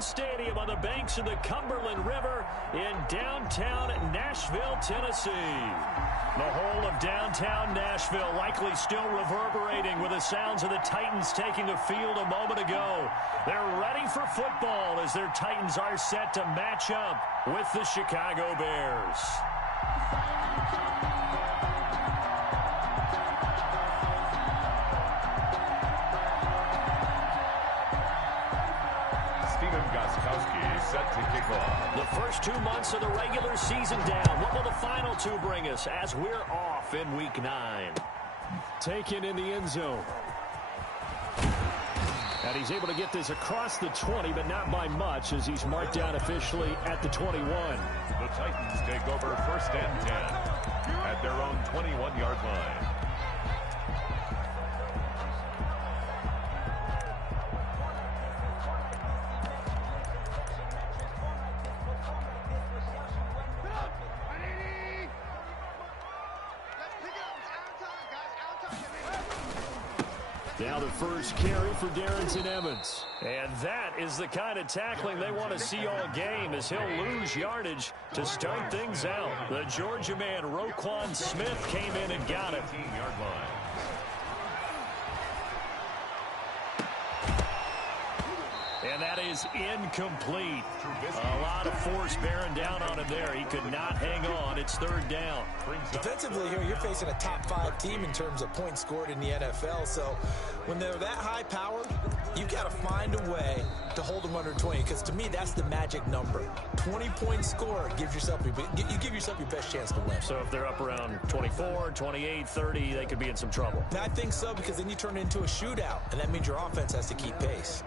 Brown Stadium on the banks of the Cumberland River in downtown Nashville, Tennessee. The whole of downtown Nashville likely still reverberating with the sounds of the Titans taking the field a moment ago. They're ready for football as their Titans are set to match up with the Chicago Bears. Set to kick off. The first 2 months of the regular season down. What will the final 2 bring us as we're off in Week 9? Taken in the end zone. And he's able to get this across the 20, but not by much as he's marked down officially at the 21. The Titans take over 1st and 10 at their own 21-yard line. Now the first carry for Darrington Evans. And that is the kind of tackling they want to see all game as he'll lose yardage to start things out. The Georgia man, Roquan Smith, came in and got it. 18-yard line. And that is incomplete. A lot of force bearing down on him there. He could not hang on. It's 3rd down. Defensively here, you're facing a top 5 team in terms of points scored in the NFL. So when they're that high powered, you've got to find a way to hold them under 20. Because to me, that's the magic number. 20 points scored gives yourself you give yourself your best chance to win. So if they're up around 24, 28, 30, they could be in some trouble. I think so, because then you turn it into a shootout, and that means your offense has to keep pace.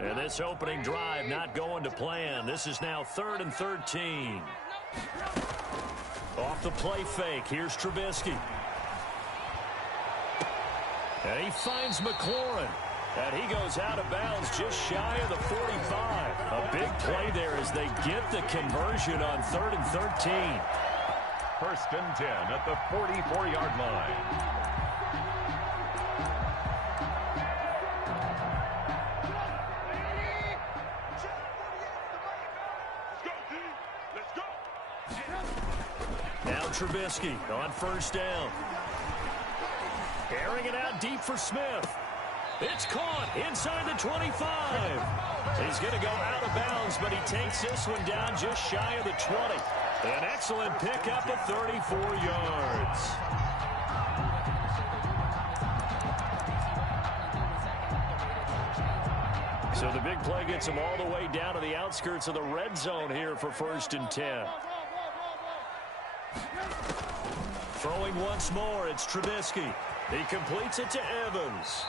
And this opening drive not going to plan. This is now 3rd and 13. Off the play fake. Here's Trubisky. And he finds McLaurin. And he goes out of bounds just shy of the 45. A big play there as they get the conversion on 3rd and 13. 1st and 10 at the 44-yard line. Trubisky on 1st down. Airing it out deep for Smith. It's caught inside the 25. He's going to go out of bounds, but he takes this one down just shy of the 20. An excellent pickup of 34 yards. So the big play gets him all the way down to the outskirts of the red zone here for 1st and 10. Throwing once more, it's Trubisky. He completes it to Evans.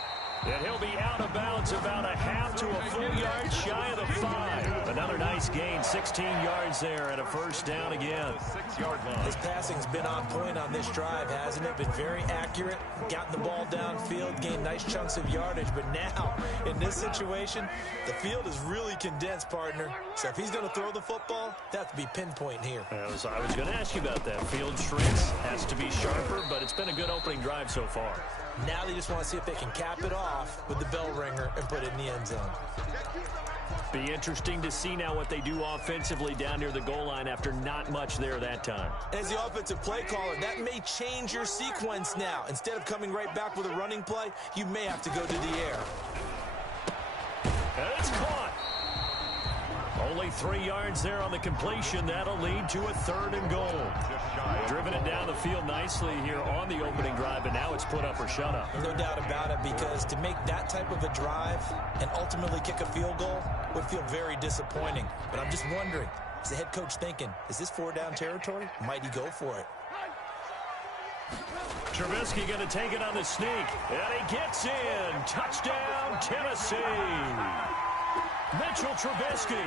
And he'll be out of bounds about a half to a full yard shy of the 5. Another nice gain, 16 yards there and a 1st down again. 6-yard line. His passing's been on point on this drive, hasn't it? Been very accurate, gotten the ball downfield, gained nice chunks of yardage. But now, in this situation, the field is really condensed, partner. So if he's going to throw the football, that would be pinpoint here. I was going to ask you about that. Field shrinks, has to be sharper, but it's been a good opening drive so far. Now they just want to see if they can cap it off with the bell ringer and put it in the end zone. Be interesting to see now what they do offensively down near the goal line after not much there that time. As the offensive play caller, that may change your sequence now. Instead of coming right back with a running play, you may have to go to the air. And it's caught. Only 3 yards there on the completion. That'll lead to a 3rd and goal. Driven it down the field nicely here on the opening drive, and now it's put up or shut up. No doubt about it, because to make that type of a drive and ultimately kick a field goal would feel very disappointing. But I'm just wondering, is the head coach thinking, is this 4-down territory? Might he go for it? Trubisky going to take it on the sneak, and he gets in. Touchdown, Tennessee. Mitchell Trubisky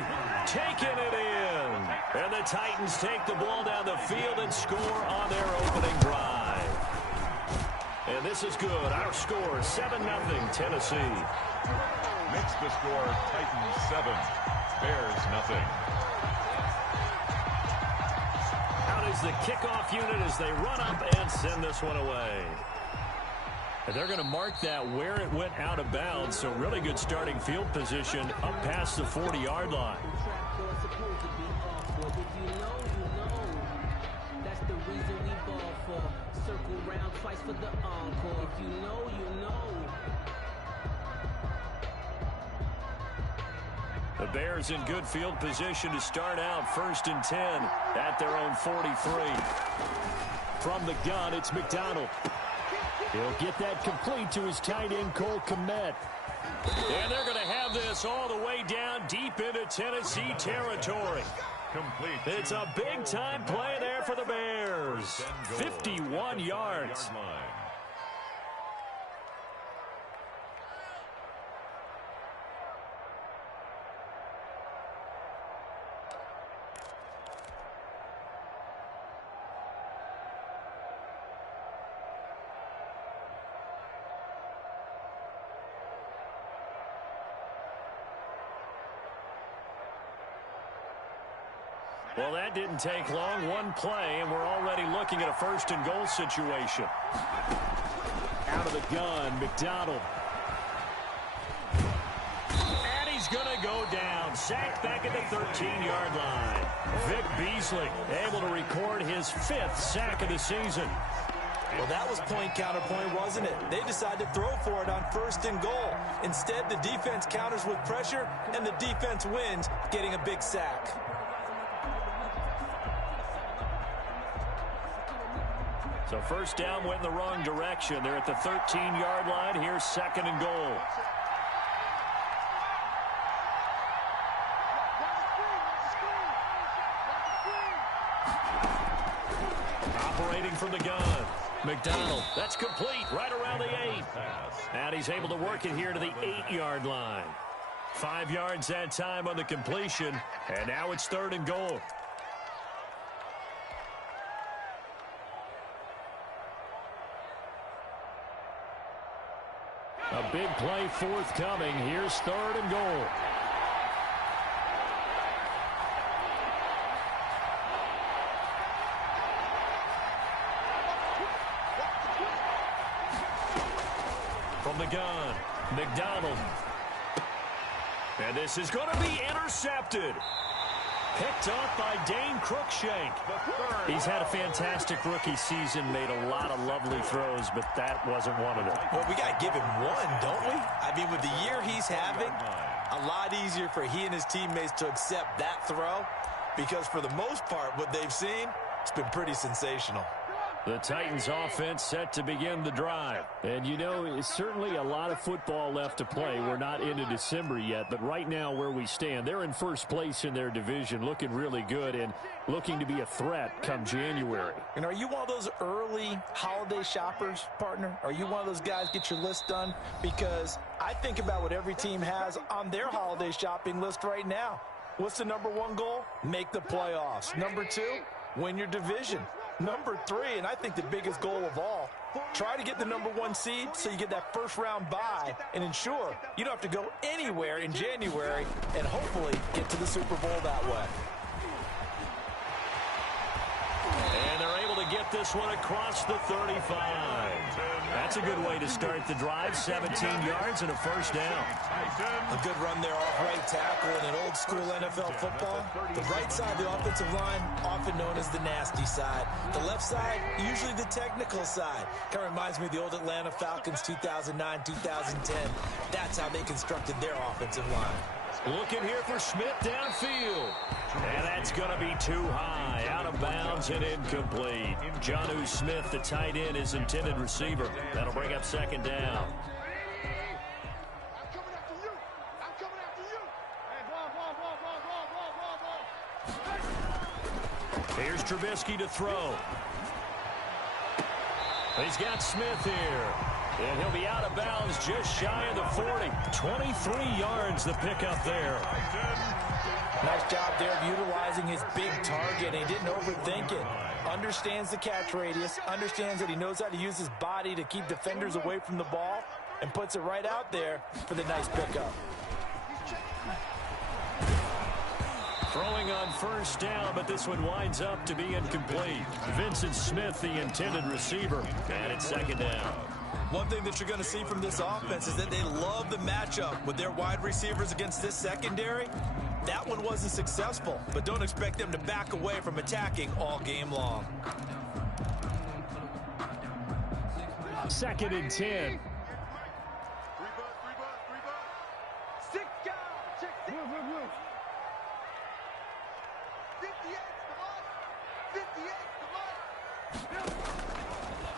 taking it in. the Titans take the ball down the field and score on their opening drive. And this is good. Our score, 7-0 Tennessee. Makes the score Titans 7, Bears nothing. Out is the kickoff unit as they run up and send this one away. And they're going to mark that where it went out of bounds, so really good starting field position up past the 40-yard line. The Bears in good field position to start out 1st and 10 at their own 43. From the gun, it's McDonald. He'll get that complete to his tight end, Cole Kmet. And they're going to have this all the way down deep into Tennessee territory. Complete. It's a big-time play there for the Bears. 51 yards. Well, that didn't take long. One play, and we're already looking at a 1st and goal situation. Out of the gun, McDonald. And he's going to go down. Sacked back at the 13-yard line. Vic Beasley able to record his 5th sack of the season. Well, that was point counterpoint, wasn't it? They decided to throw for it on 1st and goal. Instead, the defense counters with pressure, and the defense wins, getting a big sack. So 1st down went in the wrong direction. They're at the 13-yard line. Here's 2nd and goal. Operating from the gun. McDonald, that's complete right around the 8. And he's able to work it here to the 8-yard line. 5 yards that time on the completion. And now it's 3rd and goal. A big play forthcoming. Here's 3rd and goal. From the gun, McDonald. And this is going to be intercepted. Picked off by Dane Cruikshank. He's had a fantastic rookie season, made a lot of lovely throws, but that wasn't one of them. Well, we got to give him one, don't we? I mean, with the year he's having, a lot easier for he and his teammates to accept that throw, because for the most part, what they've seen, it's been pretty sensational. The Titans offense set to begin the drive. And you know, it's certainly a lot of football left to play. We're not into December yet, but right now where we stand, they're in 1st place in their division, looking really good and looking to be a threat come January. And are you one of those early holiday shoppers, partner? Are you one of those guys get your list done? Because I think about what every team has on their holiday shopping list right now. What's the #1 goal? Make the playoffs. #2, win your division. #3, and I think the biggest goal of all, try to get the #1 seed so you get that 1st-round bye and ensure you don't have to go anywhere in January and hopefully get to the Super Bowl that way. And they're able to get this one across the 35. That's a good way to start the drive. 17 yards and a 1st down. A good run there off right tackle in an old-school NFL football. The right side of the offensive line, often known as the nasty side. The left side, usually the technical side. Kind of reminds me of the old Atlanta Falcons 2009, 2010. That's how they constructed their offensive line. Looking here for Smith downfield. And that's going to be too high. Out of bounds and incomplete. Jonnu Smith, the tight end, is intended receiver. That'll bring up 2nd down. Here's Trubisky to throw. He's got Smith here. And he'll be out of bounds just shy of the 40. 23 yards the pickup there. Nice job there of utilizing his big target. He didn't overthink it. Understands the catch radius. Understands that he knows how to use his body to keep defenders away from the ball. And puts it right out there for the nice pickup. Throwing on first down, but this one winds up to be incomplete. Vincent Smith, the intended receiver. And it's second down. One thing that you're going to see from this offense is that they love the matchup with their wide receivers against this secondary. That one wasn't successful, but don't expect them to back away from attacking all game long. 2nd and 10.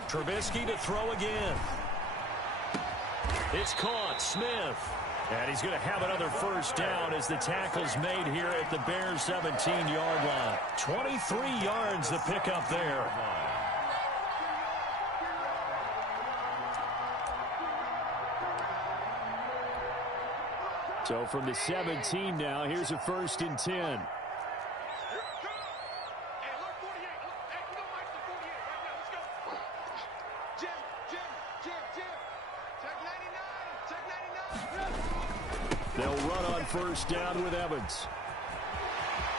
Trubisky to throw again. It's caught. Smith. And he's going to have another first down as the tackle's made here at the Bears' 17-yard line. 23 yards the pickup there. So from the 17 now, here's a 1st and 10. They'll run on first down with Evans.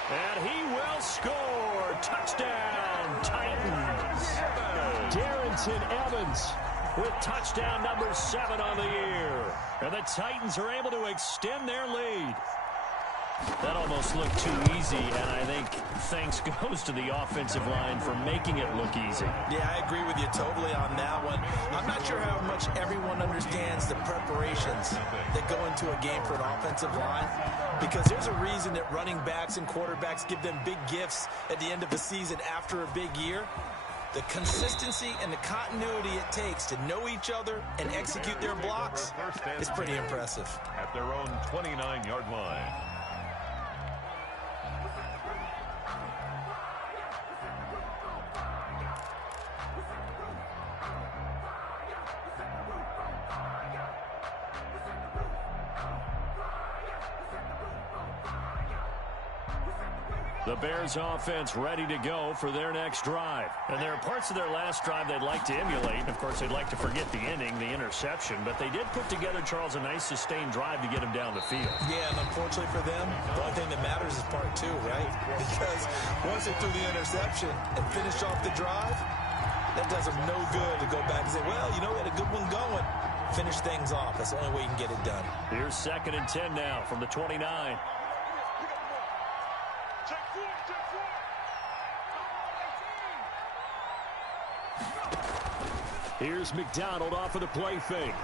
And he will score. Touchdown, Titans. Darrington Evans with touchdown number 7 on the year. And the Titans are able to extend their lead. That almost looked too easy, and I think thanks goes to the offensive line for making it look easy. Yeah, I agree with you totally on that one. I'm not sure how much everyone understands the preparations that go into a game for an offensive line, because there's a reason that running backs and quarterbacks give them big gifts at the end of the season after a big year. The consistency and the continuity it takes to know each other and execute their blocks is pretty impressive. At their own 29-yard line. The Bears offense ready to go for their next drive. And there are parts of their last drive they'd like to emulate. Of course, they'd like to forget the ending, the interception. But they did put together, Charles, a nice sustained drive to get him down the field. Yeah, and unfortunately for them, the only thing that matters is part 2, right? Because once they threw the interception and finished off the drive, that does them no good to go back and say, well, you know, we had a good one going. Finish things off. That's the only way you can get it done. Here's 2nd and 10 now from the 29. Here's McDonald off of the play fake.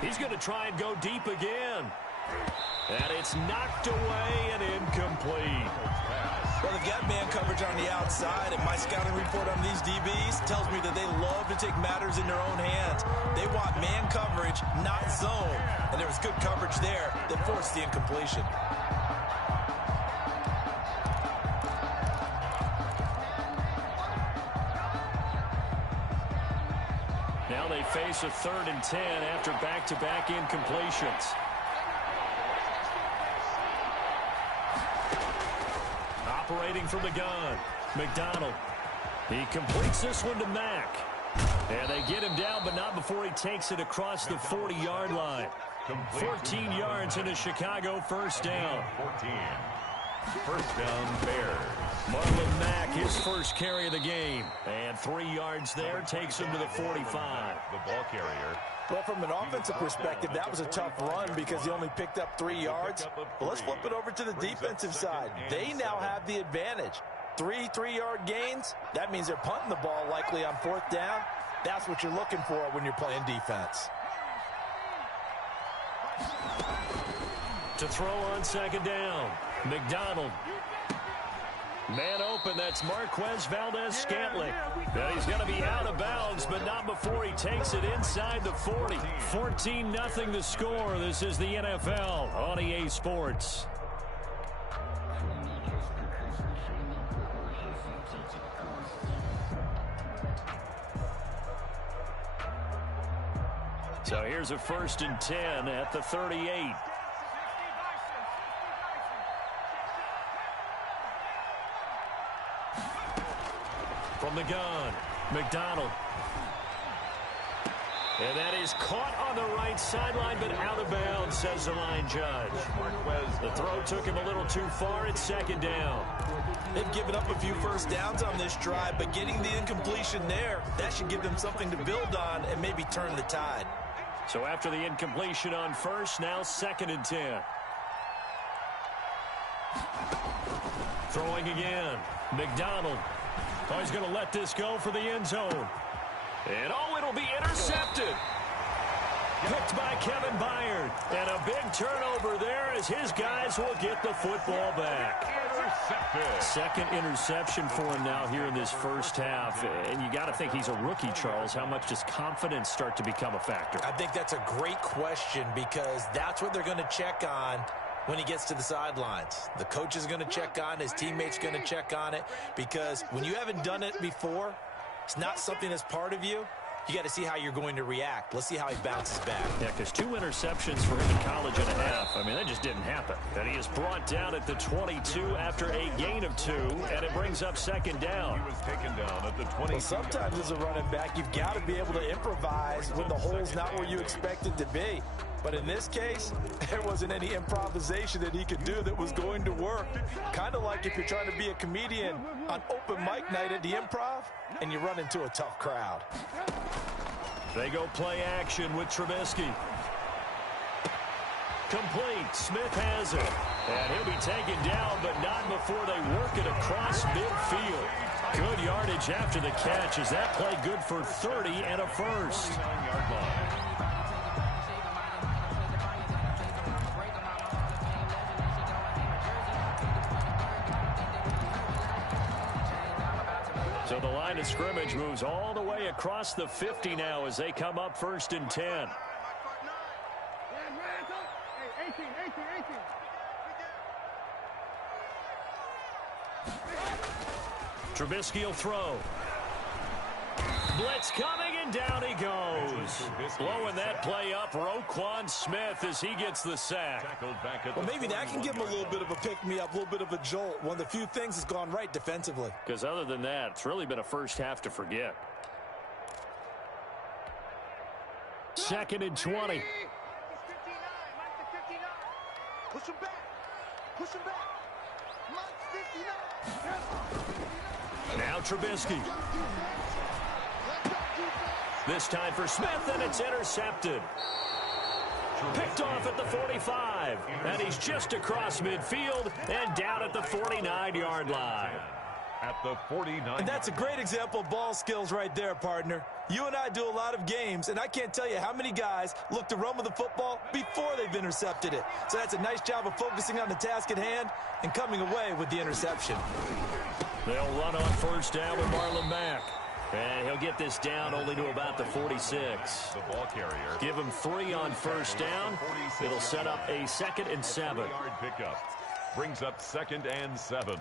He's going to try and go deep again. And it's knocked away and incomplete. Well, they've got man coverage on the outside, and my scouting report on these DBs tells me that they love to take matters in their own hands. They want man coverage, not zone. And there was good coverage there that forced the incompletion. Now they face a 3rd and 10 after back-to-back incompletions. Operating from the gun, McDonald. He completes this one to Mack. And they get him down, but not before he takes it across the 40-yard line. 14 yards into Chicago, first down. 14. First down, Bears. Marlon Mack, his first carry of the game. And 3 yards there, takes him to the 45. The ball carrier. Well, from an offensive perspective, that was a tough run because he only picked up 3 yards. But let's flip it over to the defensive side. They now have the advantage. 3 3-yard gains, that means they're punting the ball likely on 4th down. That's what you're looking for when you're playing defense. To throw on 2nd down, McDonald. Man open, that's Marquez Valdez-Scantling. Now he's going to be out of bounds, but not before he takes it inside the 40. 14-0 the score. This is the NFL on EA Sports. So here's a 1st and 10 at the 38. From the gun, McDonald. And that is caught on the right sideline, but out of bounds, says the line judge. The throw took him a little too far. It's 2nd down. They've given up a few first downs on this drive, but getting the incompletion there, that should give them something to build on and maybe turn the tide. So after the incompletion on 1st, now 2nd and 10. Throwing again. McDonald. Oh, he's going to let this go for the end zone. And oh, it'll be intercepted. Picked by Kevin Byard. And a big turnover there as his guys will get the football back. Intercepted. 2nd interception for him now here in this 1st half. And you got to think he's a rookie, Charles. How much does confidence start to become a factor? I think that's a great question because that's what they're going to check on when he gets to the sidelines. The coach is going to check on it. His teammates going to check on it because when you haven't done it before, it's not something that's part of you. You got to see how you're going to react. Let's see how he bounces back. Yeah, because 2 interceptions for him in college and a half. I mean, that just didn't happen. And he is brought down at the 22 after a gain of 2, and it brings up 2nd down. He was taken down at the 20. Well, sometimes as a running back, you've got to be able to improvise when the hole's not where you expect it to be. But in this case, there wasn't any improvisation that he could do that was going to work. Kind of like if you're trying to be a comedian on open mic night at the Improv and you run into a tough crowd. They go play action with Trubisky. Complete. Smith has it. And he'll be taken down, but not before they work it across midfield. Good yardage after the catch. Is that play good for 30 and a 1st? So the line of scrimmage moves all the way across the 50 now as they come up 1st and 10. Trubisky will throw. Blitz coming, and down he goes. Blowing that play up, Roquan Smith, as he gets the sack. Well, maybe that can give him a little bit of a pick-me-up, a little bit of a jolt. One of the few things that's gone right defensively. Because other than that, it's really been a 1st half to forget. 2nd and 20. Push him back. Push him back. Now Trubisky. This time for Smith, and it's intercepted. Picked off at the 45, and he's just across midfield and down at the 49-yard line. At the 49. And that's a great example of ball skills right there, partner. You and I do a lot of games, and I can't tell you how many guys look to run with the football before they've intercepted it. So that's a nice job of focusing on the task at hand and coming away with the interception. They'll run on 1st down with Marlon Mack. And he'll get this down only to about the 46. The ball carrier. Give him 3 on 1st down. It'll set up a 2nd and 7. Yard pickup. Brings up 2nd and 7.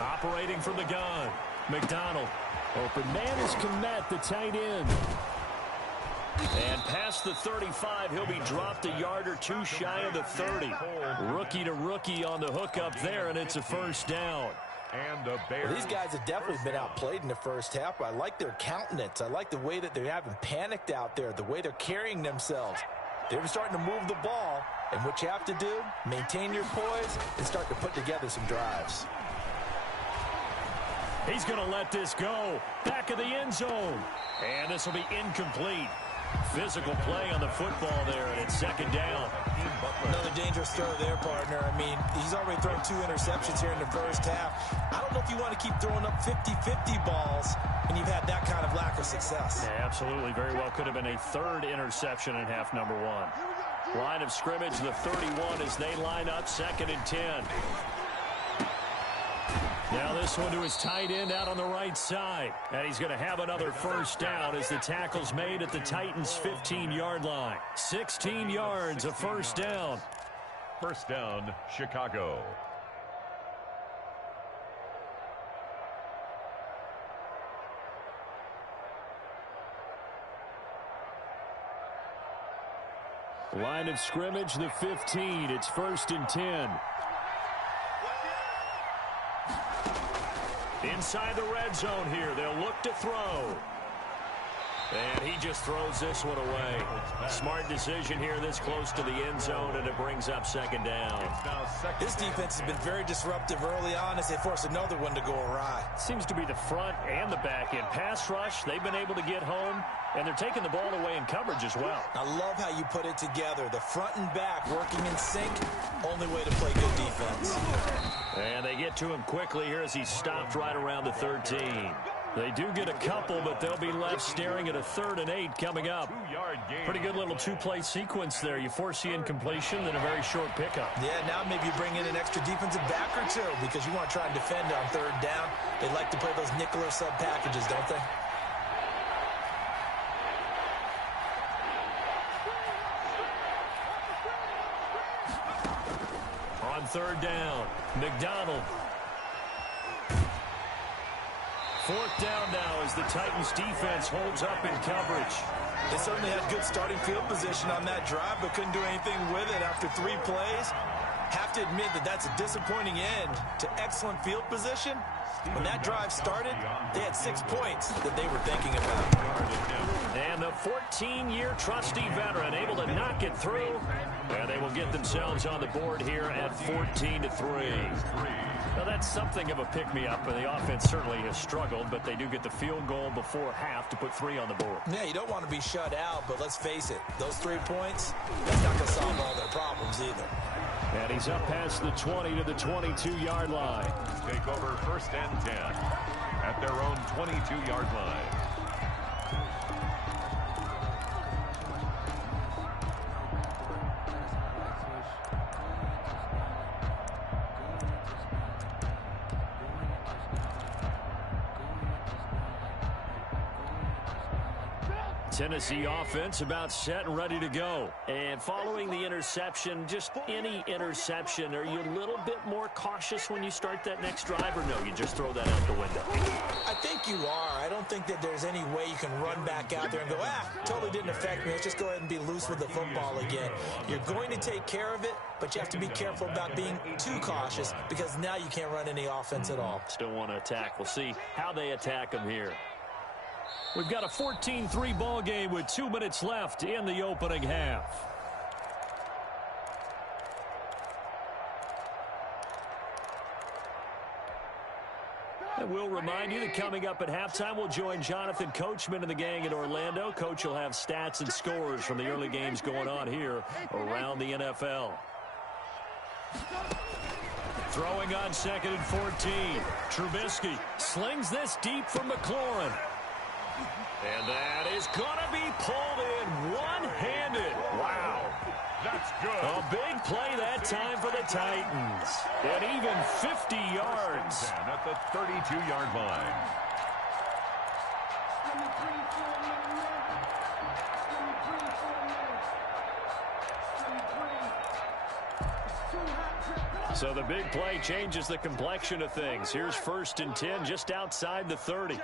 Operating from the gun, McDonald. Open man is Kmet, the tight end. And past the 35, he'll be dropped a yard or 2 shy of the 30. Rookie to rookie on the hookup there, and it's a 1st down. And the Bears. Well, these guys have definitely been outplayed in the 1st half. I like their countenance. I like the way that they haven't panicked out there, the way they're carrying themselves. They're starting to move the ball, and what you have to do, maintain your poise and start to put together some drives. He's going to let this go. Back of the end zone. And this will be incomplete. Physical play on the football there, and it's 2nd down. Another dangerous throw there, partner. I mean, he's already thrown 2 interceptions here in the 1st half. I don't know if you want to keep throwing up 50-50 balls when you've had that kind of lack of success. Yeah, absolutely. Very well could have been a 3rd interception in half number 1. Line of scrimmage, the 31 as they line up 2nd and 10. Now this one to his tight end out on the right side. And he's going to have another first down as the tackle's made at the Titans' 15-yard line. 16 yards, a first down. First down, Chicago. Line of scrimmage, the 15. It's 1st and 10. Inside the red zone here. They'll look to throw. And he just throws this one away. Smart decision here this close to the end zone, and it brings up 2nd down. This defense has been very disruptive early on as they force another one to go awry. Seems to be the front and the back end. Pass rush, they've been able to get home, and they're taking the ball away in coverage as well. I love how you put it together. The front and back working in sync. Only way to play good defense. And they get to him quickly here as he's stopped right around the 13. They do get a couple, but they'll be left staring at a 3rd and 8 coming up. Pretty good little two-play sequence there. You force the incompletion, then a very short pickup. Yeah, now maybe you bring in an extra defensive back or two because you want to try and defend on 3rd down. They like to play those nickel or sub packages, don't they? On 3rd down, McDonald. 4th down now as the Titans defense holds up in coverage. They certainly had good starting field position on that drive, but couldn't do anything with it after 3 plays. Have to admit that that's a disappointing end to excellent field position. When that drive started, they had 6 points that they were thinking about. And the 14-year trusty veteran able to knock it through. And they will get themselves on the board here at 14-3. Now that's something of a pick-me-up, and the offense certainly has struggled, but they do get the field goal before half to put 3 on the board. Yeah, you don't want to be shut out, but let's face it, those 3 points, that's not going to solve all their problems either. And he's up past the 20 to the 22-yard line. Take over 1st and 10 at their own 22-yard line. Tennessee offense about set and ready to go. And following the interception, just any interception, are you a little bit more cautious when you start that next drive, or no, you just throw that out the window? I think you are. I don't think that there's any way you can run back out there and go, totally didn't affect me. Let's just go ahead and be loose with the football again. You're going to take care of it, but you have to be careful about being too cautious because now you can't run any offense at all. Still want to attack. We'll see how they attack them here. We've got a 14-3 ball game with 2 minutes left in the opening half. And we'll remind you that coming up at halftime, we'll join Jonathan Coachman and the gang in Orlando. Coach will have stats and scores from the early games going on here around the NFL. Throwing on 2nd and 14. Trubisky slings this deep from McLaurin. And that is going to be pulled in one-handed. Wow. That's good. A big play that time for the Titans. And even 50 yards. At the 32-yard line. So the big play changes the complexion of things. Here's 1st and 10 just outside the 30.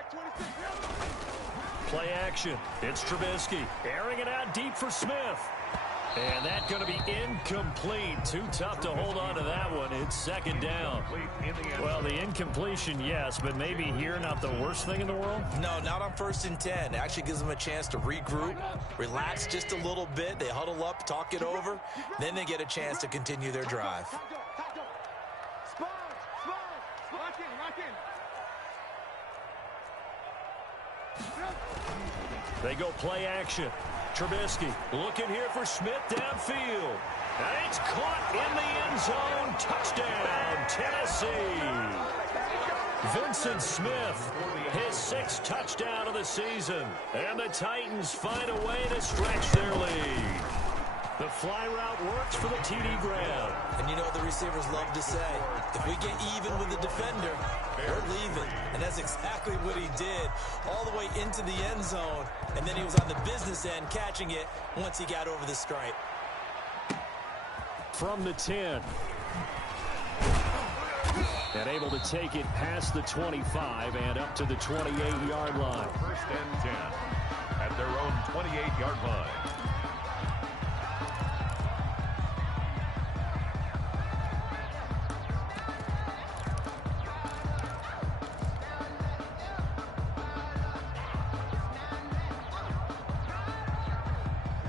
Play action. It's Trubisky airing it out deep for Smith. And that's going to be incomplete. Too tough to hold on to that one. It's 2nd down. Well, the incompletion, yes, but maybe here not the worst thing in the world? No, not on 1st and 10. It actually gives them a chance to regroup, relax just a little bit. They huddle up, talk it over. Then they get a chance to continue their drive. They go play action. Trubisky looking here for Smith downfield. And it's caught in the end zone. Touchdown, Tennessee. Vincent Smith, his 6th touchdown of the season. And the Titans find a way to stretch their lead. The fly route works for the TD grab. And you know what the receivers love to say? If we get even with the defender, we're leaving. And that's exactly what he did, all the way into the end zone. And then he was on the business end catching it once he got over the stripe. From the 10. And able to take it past the 25 and up to the 28-yard line. First and 10 at their own 28-yard line.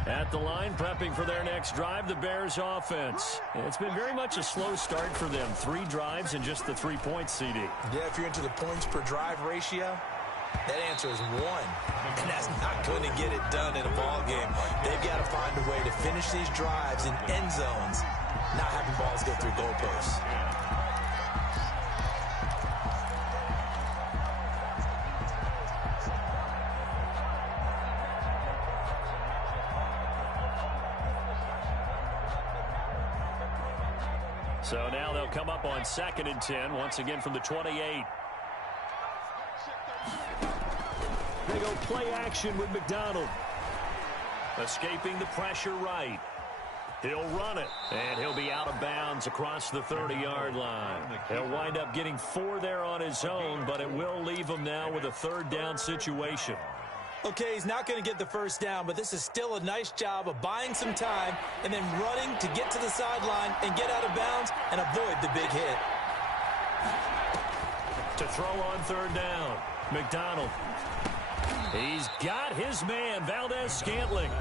At the line, prepping for their next drive, the Bears offense. It's been very much a slow start for them. 3 drives and just the 3 points, CD. Yeah, if you're into the points per drive ratio, that answer is 1. And that's not going to get it done in a ball game. They've got to find a way to finish these drives in end zones, not having balls go through goalposts. So now they'll come up on 2nd and 10, once again from the 28. They go play action with McDonald. Escaping the pressure right. He'll run it, and he'll be out of bounds across the 30-yard line. He'll wind up getting 4 there on his own, but it will leave him now with a 3rd down situation. Okay, he's not going to get the first down, but this is still a nice job of buying some time and then running to get to the sideline and get out of bounds and avoid the big hit. To throw on 3rd down, McDonald. He's got his man, Valdez-Scantling.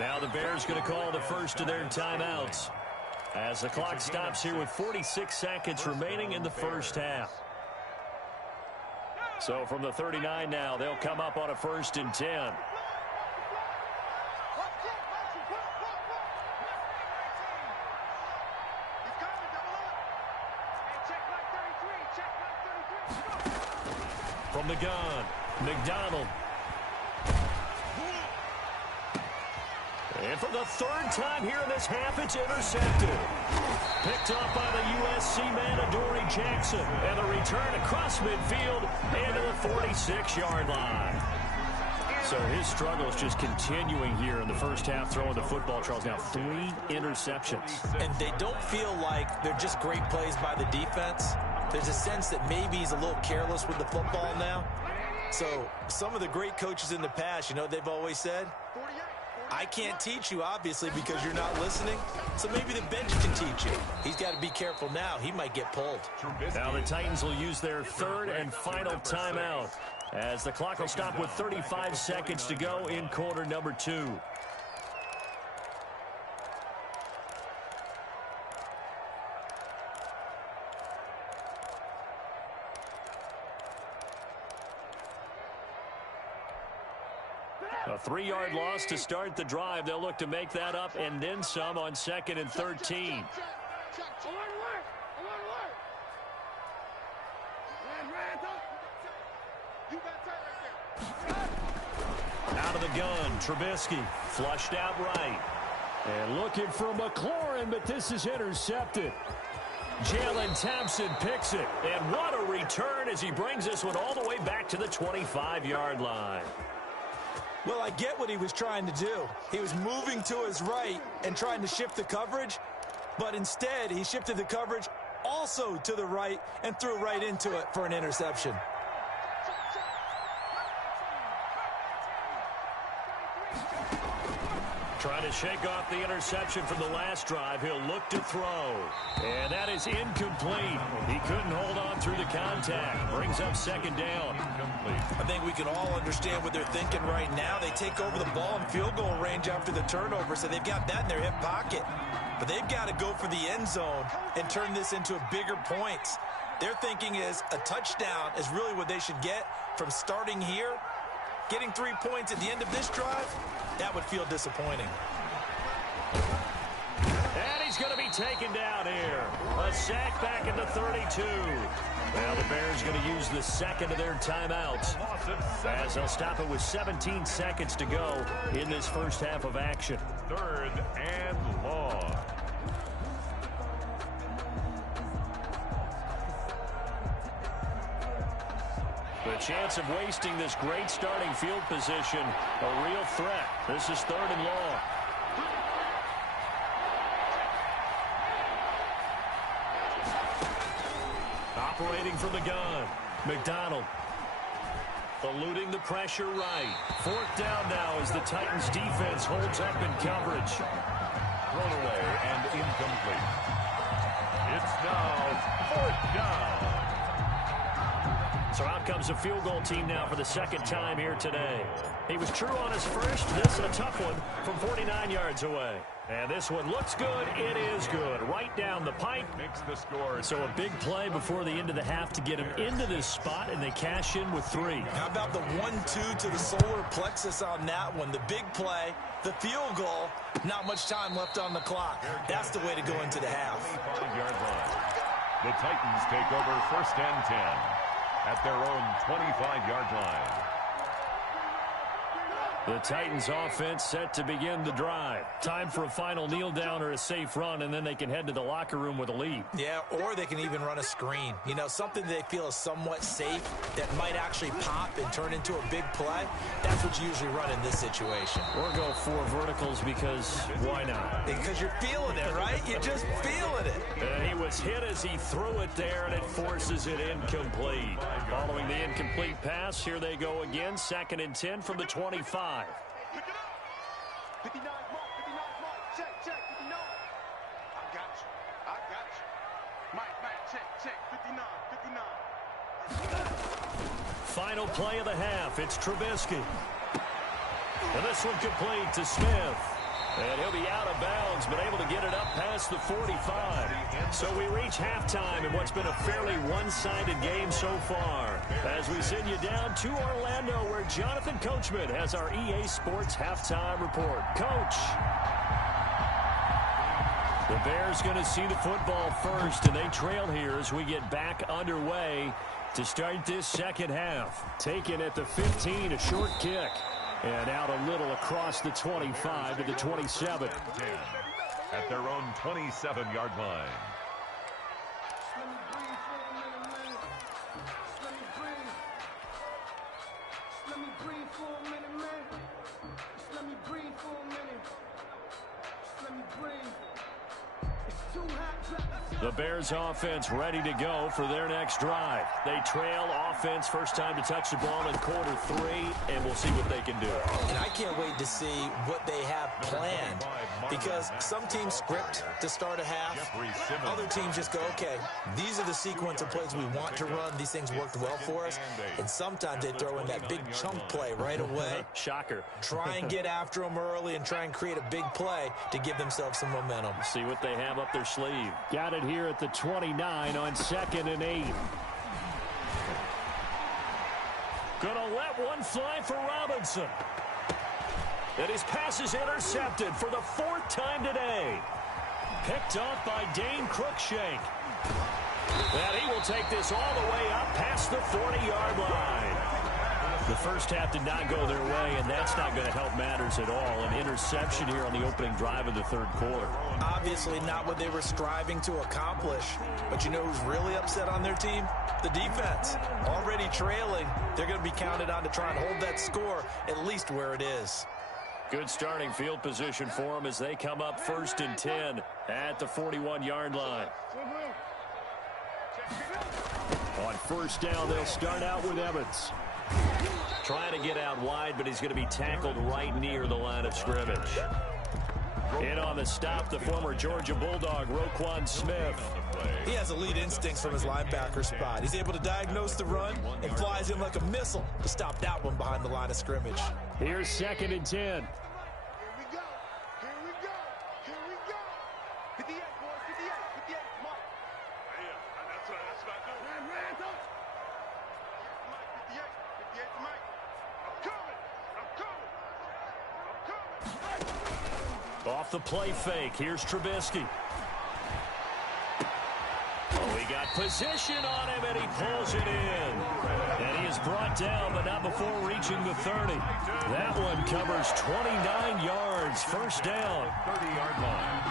Now the Bears going to call the first of their timeouts as the clock stops here with 46 seconds remaining in the first half. So from the 39 now, they'll come up on a 1st and 10. From the gun, McDonald. And for the 3rd time here in this half, it's intercepted. Picked off by the USC man, Adoree Jackson. And the return across midfield into the 46-yard line. So his struggle is just continuing here in the first half, throwing the football, Charles. Now 3 interceptions. And they don't feel like they're just great plays by the defense. There's a sense that maybe he's a little careless with the football now. So some of the great coaches in the past, you know, they've always said, I can't teach you, obviously, because you're not listening. So maybe the bench can teach you. He's got to be careful now. He might get pulled. Now the Titans will use their 3rd and final timeout as the clock will stop with 35 seconds to go in quarter number 2. A 3-yard loss to start the drive. They'll look to make that up and then some on 2nd and 13. Out of the gun, Trubisky flushed out right. And looking for McLaurin, but this is intercepted. Jalen Thompson picks it. And what a return as he brings this one all the way back to the 25-yard line. Well, I get what he was trying to do. He was moving to his right and trying to shift the coverage, but instead he shifted the coverage also to the right and threw right into it for an interception. Trying to shake off the interception from the last drive. He'll look to throw. And that is incomplete. He couldn't hold on through the contact. Brings up 2nd down. I think we can all understand what they're thinking right now. They take over the ball in field goal range after the turnover, so they've got that in their hip pocket. But they've got to go for the end zone and turn this into a bigger points. Their thinking is a touchdown is really what they should get from starting here. Getting 3 points at the end of this drive, that would feel disappointing. And he's going to be taken down here. A sack back at the 32. Now the Bears going to use the 2nd of their timeouts as they'll stop it with 17 seconds to go in this first half of action. 3rd and long. A chance of wasting this great starting field position. A real threat. This is 3rd and long. Operating from the gun. McDonald. Eluding the pressure right. 4th down now as the Titans defense holds up in coverage. Thrown away and incomplete. It's now 4th down. So out comes a field goal team now for the 2nd time here today. He was true on his first. This a tough one from 49 yards away. And this one looks good. It is good. Right down the pipe. Makes the score. So a big play before the end of the half to get him into this spot, and they cash in with 3. How about the 1-2 to the solar plexus on that one? The big play, the field goal, not much time left on the clock. That's the way to go into the half. 25-yard line. The Titans take over 1st and 10 at their own 25-yard line. The Titans offense set to begin the drive. Time for a final kneel down or a safe run, and then they can head to the locker room with a lead. Yeah, or they can even run a screen. You know, something they feel is somewhat safe that might actually pop and turn into a big play. That's what you usually run in this situation. Or go 4 verticals because why not? Because you're feeling it, right? You're just feeling it. And he was hit as he threw it there, and it forces it incomplete. Following the incomplete pass, here they go again. 2nd and 10 from the 25. Pick it up. 59 mark, 59 mark. Check, 59. I got you. Mike, check, 59. Final play of the half. It's Trubisky. And this one complete to Smith. And he'll be out of bounds, but able to get it up past the 45. So we reach halftime in what's been a fairly one-sided game so far. As we send you down to Orlando, where Jonathan Coachman has our EA Sports halftime report. Coach. The Bears going to see the football first, and they trail here as we get back underway to start this 2nd half. Taken at the 15, a short kick. And out a little across the 25 to the 27. At their own 27-yard line. The Bears offense ready to go for their next drive. They trail offense, first time to touch the ball in quarter 3, and we'll see what they can do. And I can't wait to see what they have planned, because some teams script to start a half. Other teams just go, okay, these are the sequence of plays we want to run. These things worked well for us. And sometimes they throw in that big chunk play right away. Shocker. Try and get after them early and try and create a big play to give themselves some momentum. See what they have up their sleeve. Got it here at the 29 on 2nd and 8. Gonna let one fly for Robinson. And his pass is intercepted for the 4th time today. Picked off by Dane Cruikshank. And he will take this all the way up past the 40-yard line. The first half did not go their way, and that's not going to help matters at all. An interception here on the opening drive of the 3rd quarter. Obviously not what they were striving to accomplish. But you know who's really upset on their team? The defense. Already trailing. They're going to be counted on to try and hold that score at least where it is. Good starting field position for them as they come up 1st and 10 at the 41-yard line. On 1st down, they'll start out with Evans. Trying to get out wide, but he's going to be tackled right near the line of scrimmage. In on the stop, the former Georgia Bulldog, Roquan Smith. He has elite instincts from his linebacker spot. He's able to diagnose the run and flies in like a missile to stop that one behind the line of scrimmage. Here's 2nd and 10. Here we go. Here we go. Here we go. 58, boys. 58. 58. Come on. Yeah, that's what I do. Hands up. 58. 58 to Mike. I'm coming. I'm coming. I'm coming. Off the play fake. Here's Trubisky. Oh, he got position on him, and he pulls it in. And he is brought down, but not before reaching the 30. That one covers 29 yards. 1st down. 30-yard line.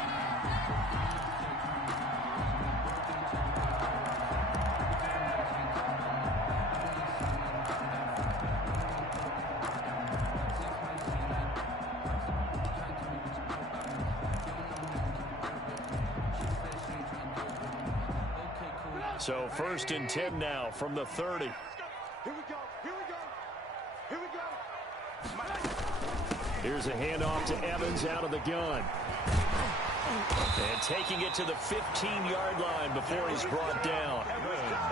So 1st and 10 now from the 30. Here we go. Here we go. Here we go. Here's a handoff to Evans out of the gun. And taking it to the 15-yard line before he's brought down.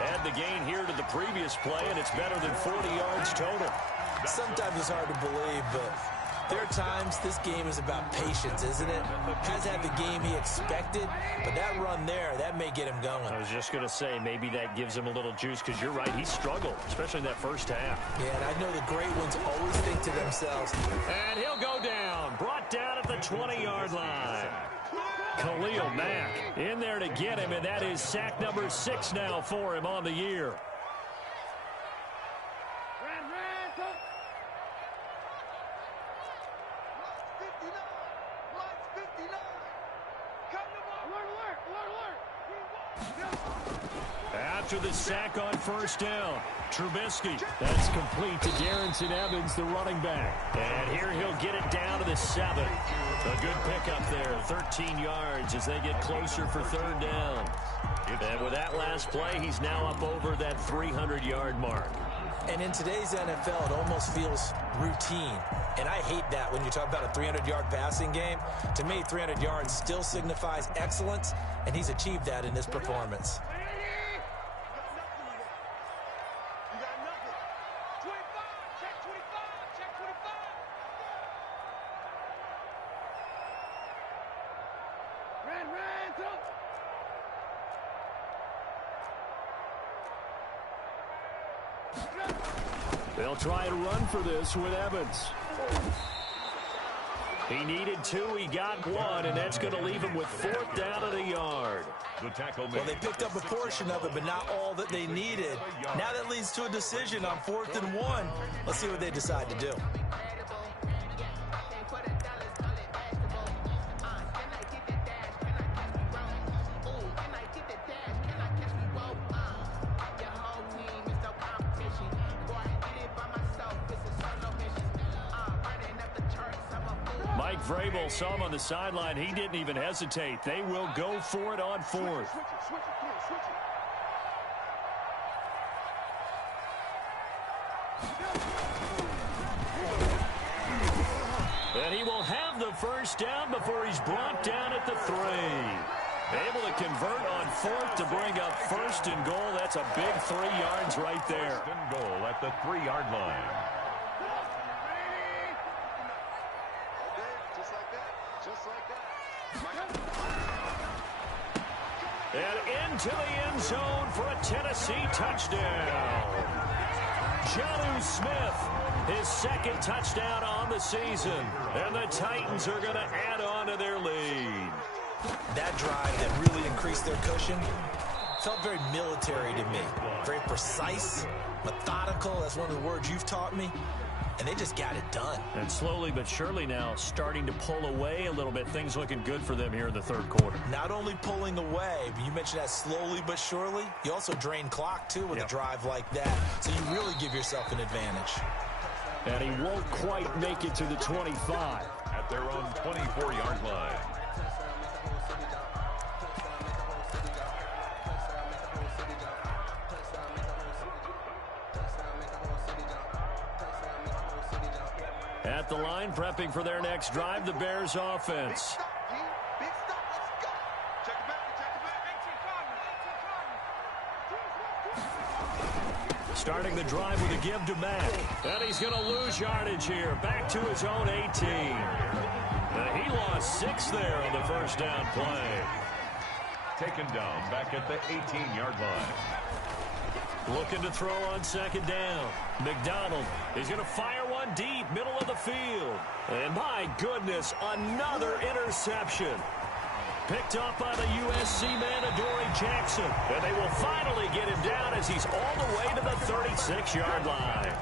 Add the gain here to the previous play, and it's better than 40 yards total. Sometimes it's hard to believe, but there are times this game is about patience, isn't it? Has had the game he expected, but that run there, that may get him going. I was just going to say, maybe that gives him a little juice, because you're right, he struggled, especially in that first half. Yeah, and I know the great ones always think to themselves. And he'll go down, brought down at the 20-yard line. Khalil Mack in there to get him, and that is sack number 6 now for him on the year. After the sack on 1st down, Trubisky. That's complete to Darrington Evans, the running back. And here he'll get it down to the 7. A good pickup there, 13 yards as they get closer for 3rd down. And with that last play, he's now up over that 300-yard mark. And in today's NFL, it almost feels routine. And I hate that when you talk about a 300-yard passing game. To me, 300 yards still signifies excellence, and he's achieved that in this performance. They'll try and run for this with Evans. He needed 2, he got 1, and that's going to leave him with 4th down and a yard. The tackle Well, they picked up a portion of it, but not all that they needed. Now that leads to a decision on 4th and 1. Let's see what they decide to do. Vrabel saw him on the sideline. He didn't even hesitate. They will go for it on 4th. And he will have the 1st down before he's brought down at the 3. Able to convert on 4th to bring up 1st and goal. That's a big 3 yards right there. 1st and goal at the 3-yard line. And into the end zone for a Tennessee touchdown. Jonnu Smith, his 2nd touchdown on the season. And the Titans are going to add on to their lead. That drive that really increased their cushion felt very military to me. Very precise, methodical. That's one of the words you've taught me. And they just got it done. And slowly but surely now starting to pull away a little bit. Things looking good for them here in the 3rd quarter. Not only pulling away, but you mentioned that slowly but surely. You also drain clock, too, with a drive like that. So you really give yourself an advantage. And he won't quite make it to the 25. At their own 24-yard line. At the line, prepping for their next drive, the Bears offense. Starting the drive with a give to Mack. And he's going to lose yardage here. Back to his own 18. He lost 6 there on the 1st down play. Taken down back at the 18-yard line. Looking to throw on 2nd down. McDonald is going to fire one deep, middle of the field. And my goodness, another interception. Picked up by the USC man, Adoree Jackson. And they will finally get him down as he's all the way to the 36-yard line.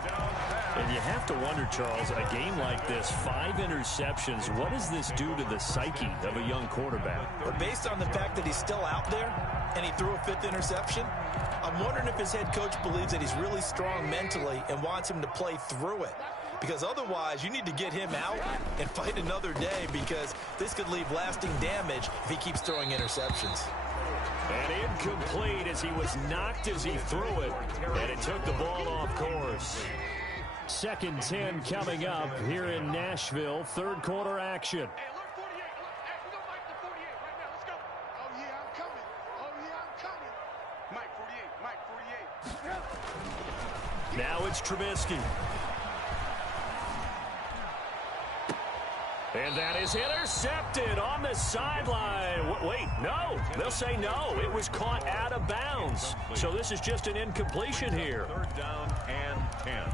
And you have to wonder, Charles, a game like this, 5 interceptions, what does this do to the psyche of a young quarterback? But based on the fact that he's still out there and he threw a 5th interception, I'm wondering if his head coach believes that he's really strong mentally and wants him to play through it. because otherwise you need to get him out and fight another day, because this could leave lasting damage if he keeps throwing interceptions. And incomplete as he was knocked as he threw it, and it took the ball off course. 2nd and 10 coming up here in Nashville. Third quarter action. Hey, look, 48. Look, hey, we gonna Mike the 48 right now. Let's go. Oh, yeah, I'm coming. Oh, yeah, I'm coming. Mike 48. Mike 48. Now it's Trubisky. And that is intercepted on the sideline. Wait, no. They'll say no. It was caught out of bounds. So this is just an incompletion here. 3rd down and 10.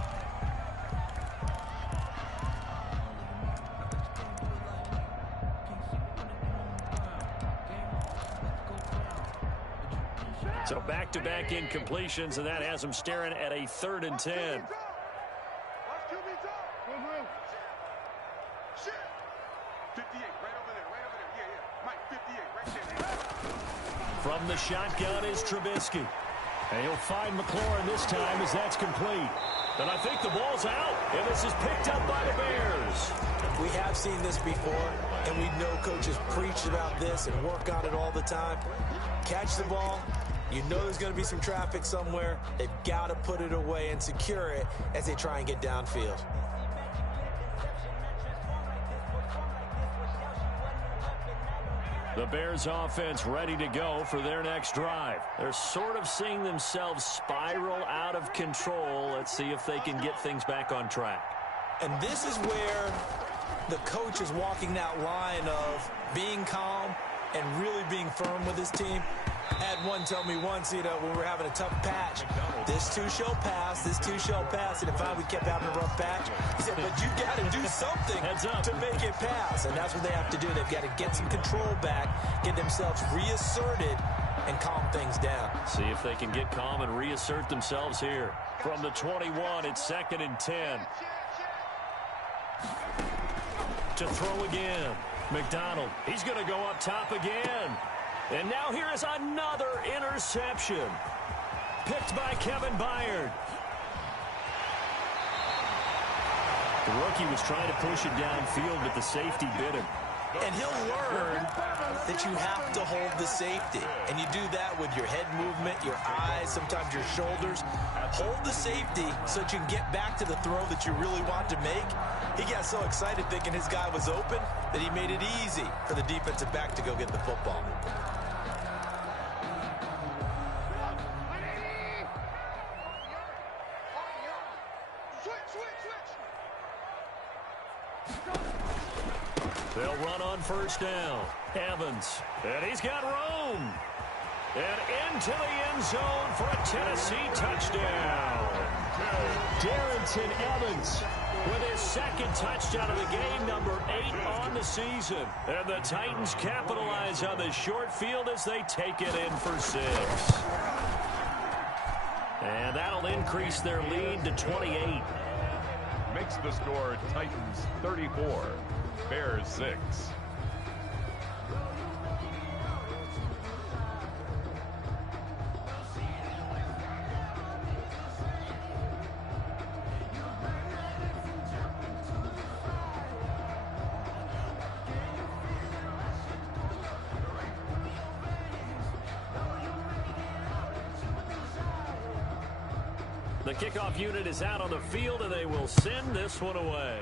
So back-to-back incompletions, and that has them staring at a 3rd and 10. Watch QB talk. Shit. 58, right over there, right over there. Yeah. Mike 58, right there. From the shotgun is Trubisky. And he'll find McLaurin this time as that's complete. And I think the ball's out, and this is picked up by the Bears. We have seen this before, and we know coaches preach about this and work on it all the time. Catch the ball. You know there's going to be some traffic somewhere. They've got to put it away and secure it as they try and get downfield. The Bears offense ready to go for their next drive. They're sort of seeing themselves spiral out of control. Let's see if they can get things back on track. And this is where the coach is walking that line of being calm and really being firm with his team. I had one tell me once, when we were having a tough patch, this too shall pass, this too shall pass. And if we kept having a rough patch, he said, but you got to do something to make it pass. And that's what they have to do. They've got to get some control back, get themselves reasserted, and calm things down. See if they can get calm and reassert themselves here. From the 21, it's 2nd and 10. To throw again. McDonald, he's going to go up top again. And now here is another interception. Picked by Kevin Byard. The rookie was trying to push it downfield, but the safety bit him. And he'll learn that you have to hold the safety. And you do that with your head movement, your eyes, sometimes your shoulders. Hold the safety so that you can get back to the throw that you really want to make. He got so excited thinking his guy was open that he made it easy for the defensive back to go get the football. They'll run on 1st down. Evans, and he's got room. And into the end zone for a Tennessee touchdown. Darrington Evans with his 2nd touchdown of the game, number 8 on the season. And the Titans capitalize on the short field as they take it in for 6. And that'll increase their lead to 28. Makes the score Titans 34, Bears 6. The kickoff unit is out on the field, and they will send this one away.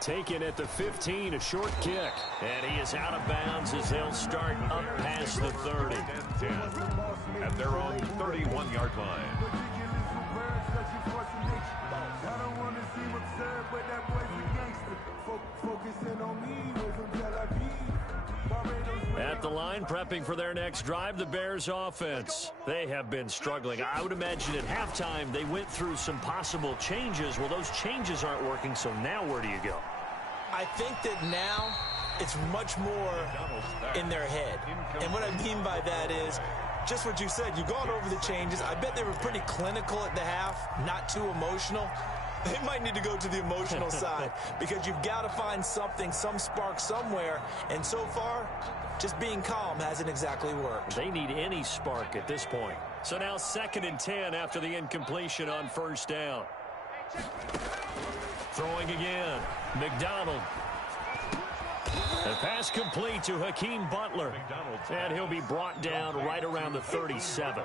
Taken at the 15, a short kick. And he is out of bounds as they'll start up past the 30. 10 at their own 31-yard line. At the line, prepping for their next drive, the Bears offense. They have been struggling. I would imagine at halftime they went through some possible changes. Well, those changes aren't working, so now where do you go? I think that now it's much more in their head. And what I mean by that is just what you said. You've gone over the changes. I bet they were pretty clinical at the half, not too emotional. They might need to go to the emotional side because you've got to find something, some spark somewhere. And so far, just being calm hasn't exactly worked. They need any spark at this point. So now 2nd and 10 after the incompletion on 1st down. Throwing again. McDonald. The pass complete to Hakeem Butler. And he'll be brought down right around the 37.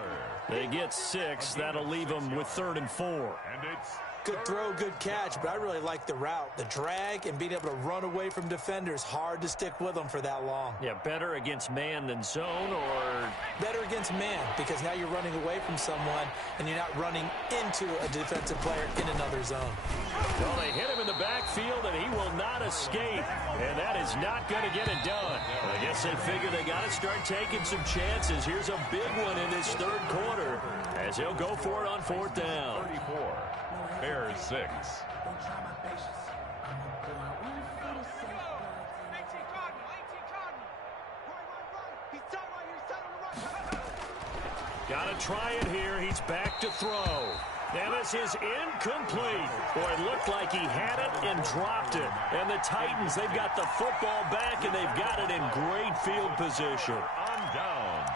They get 6. That'll leave them with 3rd and 4. And it's Good throw, good catch, but I really like the route. The drag and being able to run away from defenders. Hard to stick with them for that long. Yeah, better against man than zone, or Better against man because now you're running away from someone and you're not running into a defensive player in another zone. Well, they hit him in the backfield, and he will not escape. And that is not going to get it done. I guess they figure they got to start taking some chances. Here's a big one in this 3rd quarter as he'll go for it on 4th down. 34. Bears 6. Got to try it here. He's back to throw. Now this is incomplete. Boy, it looked like he had it and dropped it. And the Titans, they've got the football back, and they've got it in great field position. On downs.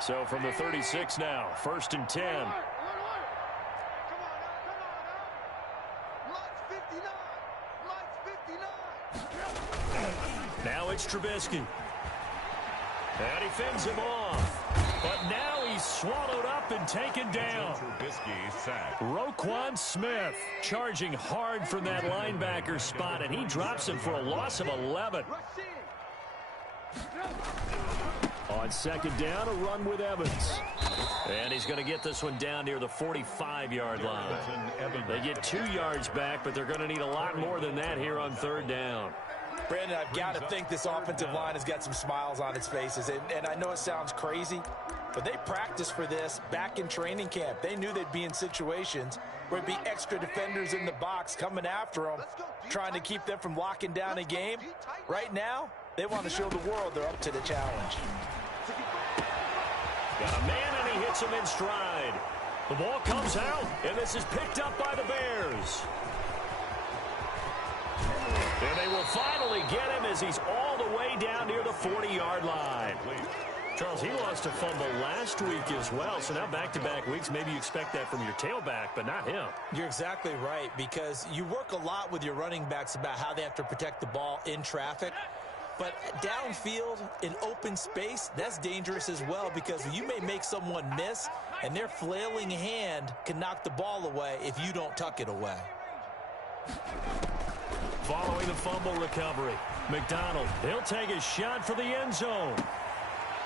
So from the 36 now, 1st and 10. Now it's Trubisky. And he fends him off. But now he's swallowed up and taken down. Trubisky sacked. Roquan Smith charging hard from that linebacker spot, and he drops him for a loss of 11. On 2nd down, a run with Evans. And he's going to get this one down near the 45-yard line. They get 2 yards back, but they're going to need a lot more than that here on 3rd down. Brandon, I've got to think this offensive line has got some smiles on its faces. And I know it sounds crazy, but they practiced for this back in training camp. They knew they'd be in situations where it'd be extra defenders in the box coming after them, trying to keep them from locking down a game. Right now, they want to show the world they're up to the challenge. Got a man, and he hits him in stride. The ball comes out, and this is picked up by the Bears. And they will finally get him as he's all the way down near the 40-yard line. Charles, he lost a fumble last week as well, so now back-to-back weeks, maybe you expect that from your tailback, but not him. You're exactly right, because you work a lot with your running backs about how they have to protect the ball in traffic. But downfield, in open space, that's dangerous as well because you may make someone miss, and their flailing hand can knock the ball away if you don't tuck it away. Following the fumble recovery, McDonald, he'll take a shot for the end zone.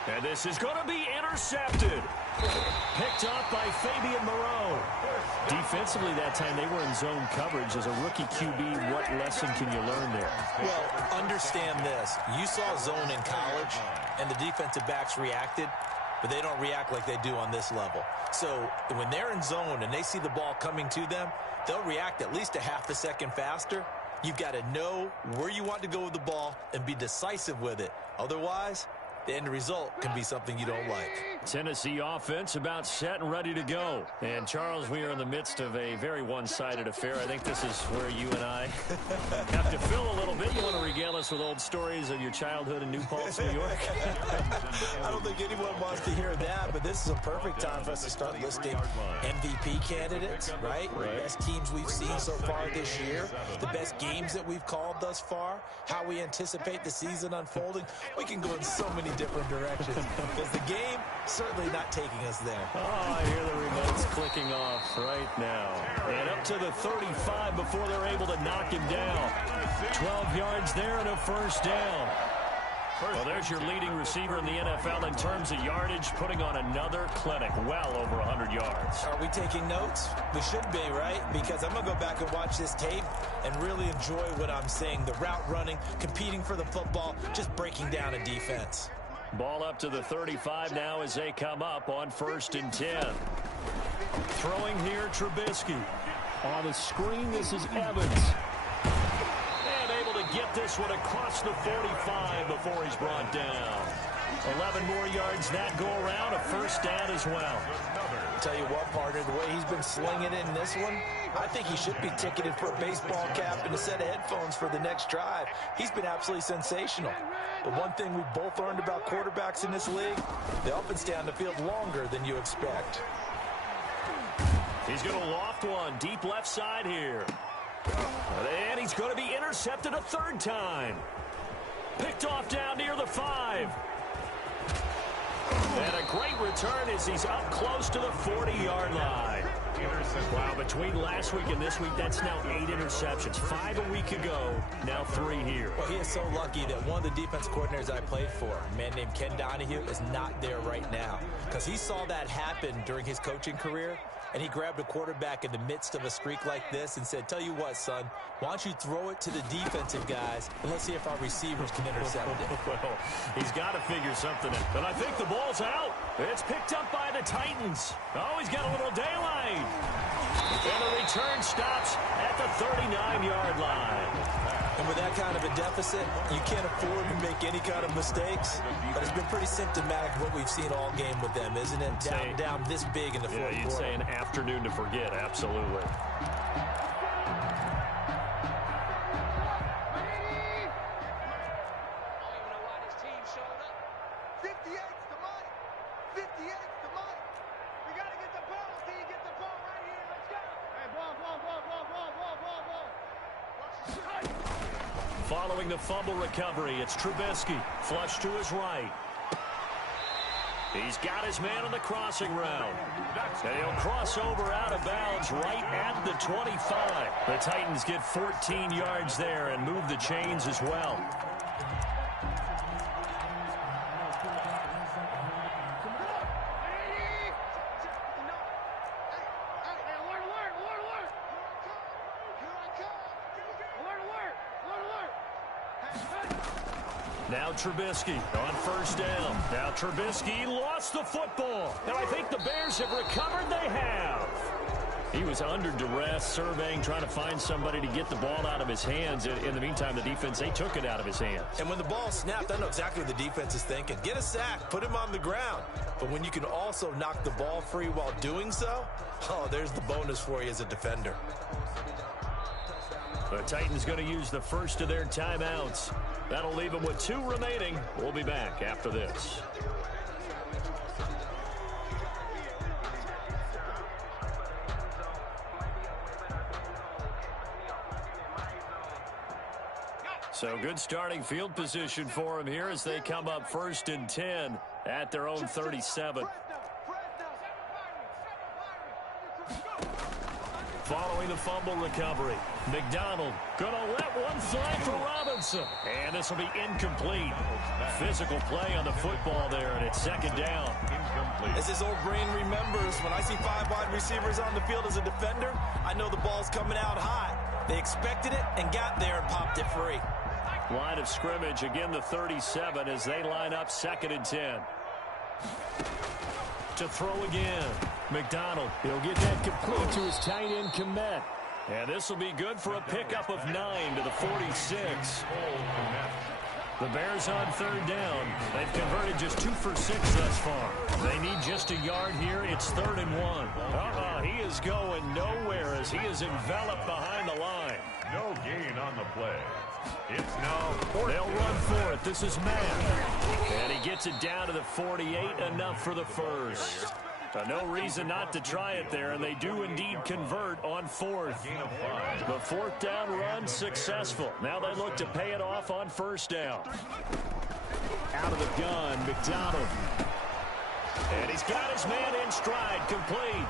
And this is going to be intercepted. Picked up by Fabian Moreau. Defensively that time, they were in zone coverage. As a rookie QB, what lesson can you learn there? Well, understand this. You saw zone in college, and the defensive backs reacted, but they don't react like they do on this level. So when they're in zone and they see the ball coming to them, they'll react at least a half a second faster. You've got to know where you want to go with the ball and be decisive with it. Otherwise, the end result can be something you don't like. Tennessee offense about set and ready to go. And, Charles, we are in the midst of a very one-sided affair. I think this is where you and I have to fill a little bit. You want to regale us with old stories of your childhood in New Paltz, New York? I don't think anyone wants to hear that, but this is a perfect time for us to start listing MVP candidates, right? The best teams we've seen so far this year, the best games that we've called thus far, how we anticipate the season unfolding. We can go in so many different directions because the game certainly not taking us there. Oh, I hear the remotes clicking off right now. And up to the 35 before they're able to knock him down. 12 yards there and a first down. Well, there's your leading receiver in the NFL in terms of yardage, putting on another clinic, well over 100 yards. Are we taking notes? We should be, right? Because I'm going to go back and watch this tape and really enjoy what I'm seeing. The route running, competing for the football, just breaking down a defense. Ball up to the 35 now as they come up on 1st and 10. Throwing here, Trubisky. on the screen, this is Evans. And able to get this one across the 45 before he's brought down. 11 more yards that go around, a first down as well. I'll tell you what, partner, the way he's been slinging it in this one, I think he should be ticketed for a baseball cap and a set of headphones for the next drive. He's been absolutely sensational. But one thing we've both learned about quarterbacks in this league, they often stay on the field longer than you expect. He's going to loft one deep left side here. And he's going to be intercepted a third time. Picked off down near the 5. And a great return as he's up close to the 40-yard line. Wow, between last week and this week, that's now 8 interceptions. 5 a week ago, now 3 here. Well, he is so lucky that one of the defense coordinators I played for, a man named Ken Donahue, is not there right now. Because he saw that happen during his coaching career, and he grabbed a quarterback in the midst of a streak like this and said, tell you what, son, why don't you throw it to the defensive guys, and let's see if our receivers can intercept it. Well, he's got to figure something out. But I think the ball's out. It's picked up by the Titans. Oh, he's got a little daylight. And the return stops at the 39-yard line. And with that kind of a deficit, you can't afford to make any kind of mistakes. But it's been pretty symptomatic of what we've seen all game with them, isn't it? Down this big in the fourth quarter. You'd say an afternoon to forget, absolutely. Following the fumble recovery, it's Trubisky. Flush to his right. He's got his man on the crossing route. And he'll cross over out of bounds right at the 25. The Titans get 14 yards there and move the chains as well. Now Trubisky on first down. Now Trubisky lost the football. And I think the Bears have recovered. They have. He was under duress, surveying, trying to find somebody to get the ball out of his hands. In the meantime, the defense, they took it out of his hands. And when the ball snapped, I know exactly what the defense is thinking. Get a sack, put him on the ground. But when you can also knock the ball free while doing so, oh, there's the bonus for you as a defender. The Titans going to use the first of their timeouts. That'll leave them with 2 remaining. We'll be back after this. So good starting field position for them here as they come up 1st and 10 at their own 37. Following the fumble recovery, McDonald going to let one fly for Robinson. And this will be incomplete. Physical play on the football there, and it's 2nd down. Incomplete. As his old brain remembers, when I see 5 wide receivers on the field as a defender, I know the ball's coming out hot. They expected it and got there and popped it free. Line of scrimmage, again the 37 as they line up 2nd and 10. To throw again. McDonald, he'll get that complete to his tight end Kmet. And this will be good for a pickup of 9 to the 46. The Bears on 3rd down. They've converted just 2 for 6 thus far. They need just a yard here. It's 3rd and 1. He is going nowhere as he is enveloped behind the line. No gain on the play. It's now 4th. They'll run for it. This is Madden. And he gets it down to the 48, enough for the first. No reason not to try it there, and they do indeed convert on 4th. The 4th down run successful. Now they look to pay it off on 1st down. Out of the gun, McDonald. And he's got his man in stride, complete.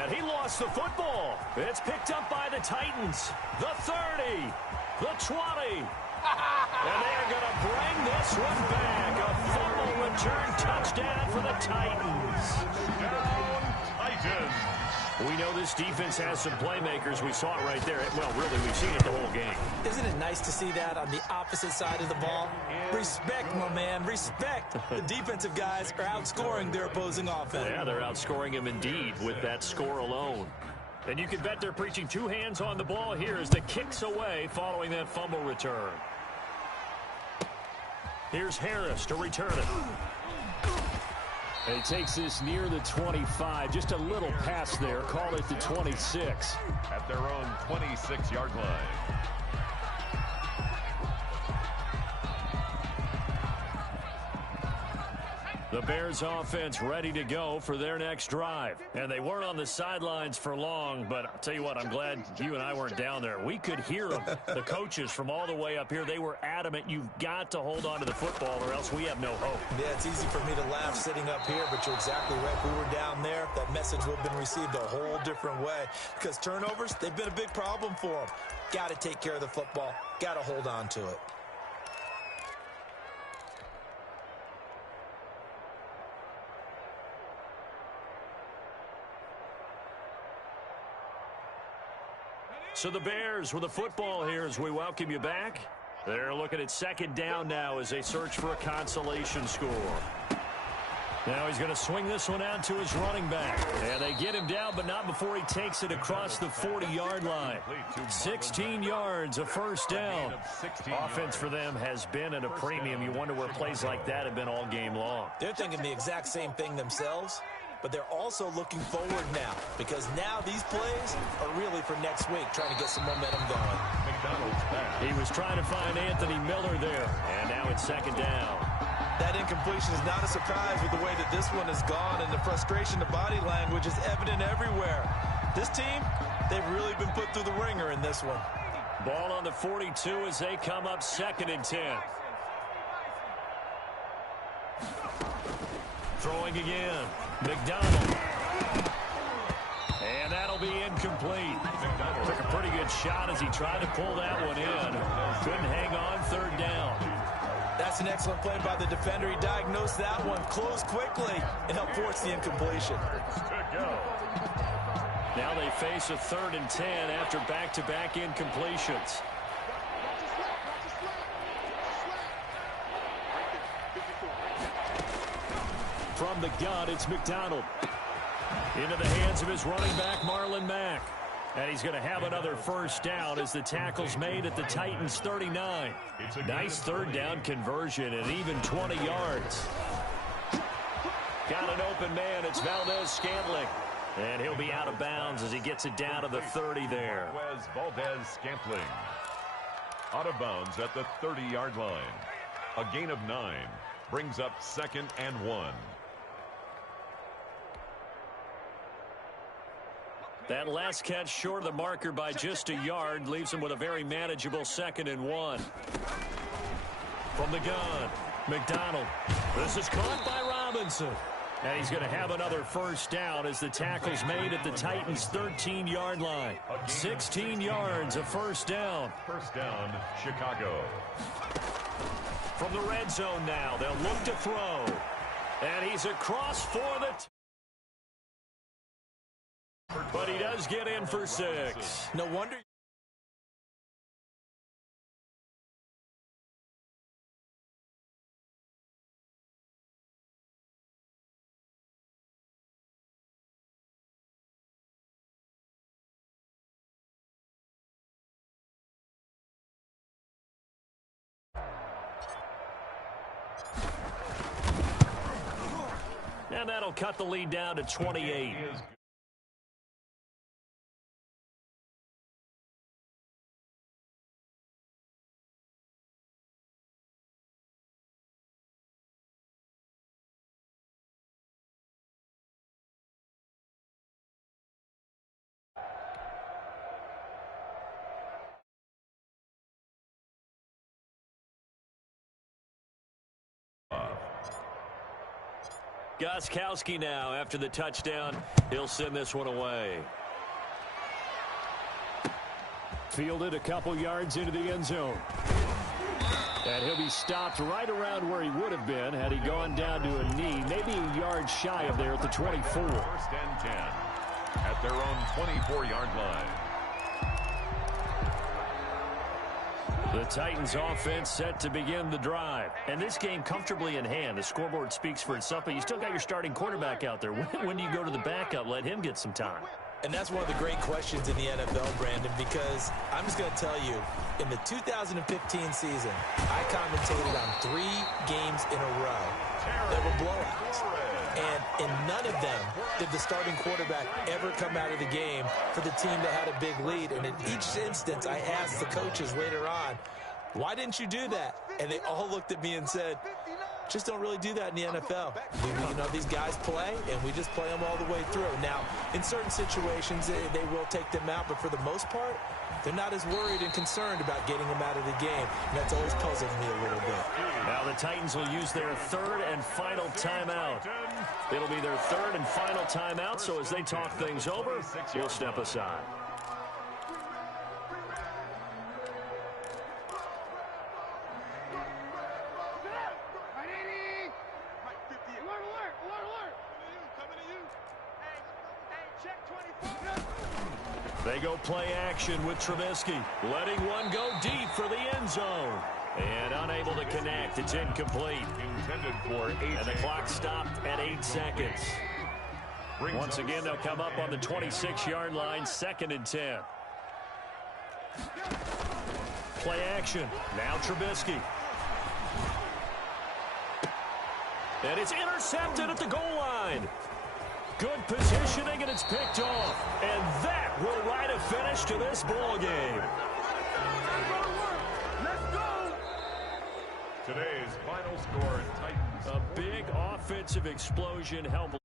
And he lost the football. It's picked up by the Titans. The 30, the 20. And they're going to bring this one back. A fumble return touchdown for the Titans. Down, Titans. We know this defense has some playmakers. We saw it right there. Well, really, we've seen it the whole game. Isn't it nice to see that on the opposite side of the ball? Respect, my man, respect. The defensive guys are outscoring their opposing offense. Yeah, they're outscoring him indeed with that score alone. And you can bet they're preaching 2 hands on the ball here as the kick's away following that fumble return. Here's Harris to return it. He takes this near the 25. Just a little pass there. Call it the 26. At their own 26-yard line. The Bears offense ready to go for their next drive. And they weren't on the sidelines for long, but I'll tell you what, I'm glad you and I weren't down there. We could hear them, the coaches from all the way up here. They were adamant, you've got to hold on to the football or else we have no hope. Yeah, it's easy for me to laugh sitting up here, but you're exactly right. If we were down there, that message would have been received a whole different way. Because turnovers, they've been a big problem for them. Got to take care of the football. Got to hold on to it. So the Bears with the football here as we welcome you back. They're looking at second down now as they search for a consolation score. Now he's going to swing this one out to his running back. And they get him down, but not before he takes it across the 40-yard line. 16 yards, a first down. Offense for them has been at a premium. You wonder where plays like that have been all game long. They're thinking the exact same thing themselves. But they're also looking forward now, because now these plays are really for next week, trying to get some momentum going. McDonald's back. He was trying to find Anthony Miller there, and now it's second down. That incompletion is not a surprise with the way that this one has gone, and the frustration, the body language is evident everywhere. This team, they've really been put through the ringer in this one. Ball on the 42 as they come up 2nd and 10. Throwing again. McDonald. And that'll be incomplete. McDonald took a pretty good shot as he tried to pull that one in. Couldn't hang on, 3rd down. That's an excellent play by the defender. He diagnosed that one, closed quickly, and helped force the incompletion. Now they face a 3rd and 10 after back-to-back incompletions. From the gun, it's McDonald. Into the hands of his running back, Marlon Mack. And he's going to have another first down as the tackle's made at the Titans' 39. Nice 3rd down conversion and even 20 yards. Got an open man. It's Valdez-Scantling. And he'll be out of bounds as he gets it down to the 30 there. Valdez-Scantling out of bounds at the 30-yard line. A gain of 9 brings up 2nd and 1. That last catch short of the marker by just a yard leaves him with a very manageable 2nd and 1. From the gun, McDonald. This is caught by Robinson. And he's going to have another first down as the tackle's made at the Titans' 13-yard line. 16 yards, a first down. First down, Chicago. From the red zone now, they'll look to throw. And he's across for the... But he does get in for 6. No wonder. And that'll cut the lead down to 28. Gostkowski now after the touchdown. He'll send this one away. Fielded a couple yards into the end zone. And he'll be stopped right around where he would have been had he gone down to a knee, maybe a yard shy of there at the 24. 1st and 10 at their own 24-yard line. The Titans offense set to begin the drive. And this game comfortably in hand. The scoreboard speaks for itself, but you still got your starting quarterback out there. When do you go to the backup? Let him get some time. And that's one of the great questions in the NFL, Brandon, because I'm just going to tell you, in the 2015 season, I commentated on 3 games in a row that were blowouts. And in none of them did the starting quarterback ever come out of the game for the team that had a big lead. And in each instance, I asked the coaches later on, why didn't you do that? And they all looked at me and said, just don't really do that in the NFL. You know, these guys play, and we just play them all the way through. Now, in certain situations, they will take them out, but for the most part, they're not as worried and concerned about getting them out of the game. And that's always puzzled me a little bit. Now the Titans will use their 3rd and final timeout. It'll be their 3rd and final timeout, so as they talk things over, we'll step aside. They go play action with Trubisky, letting one go deep for the end zone. And unable to connect. It's incomplete. Intended for 8. And the clock stopped at 8 seconds. Once again, they'll come up on the 26-yard line, 2nd and 10. Play action. Now Trubisky. And it's intercepted at the goal line. Good positioning, and it's picked off. And that will write a finish to this ball game. Today's final score, Titans. A big offensive explosion helped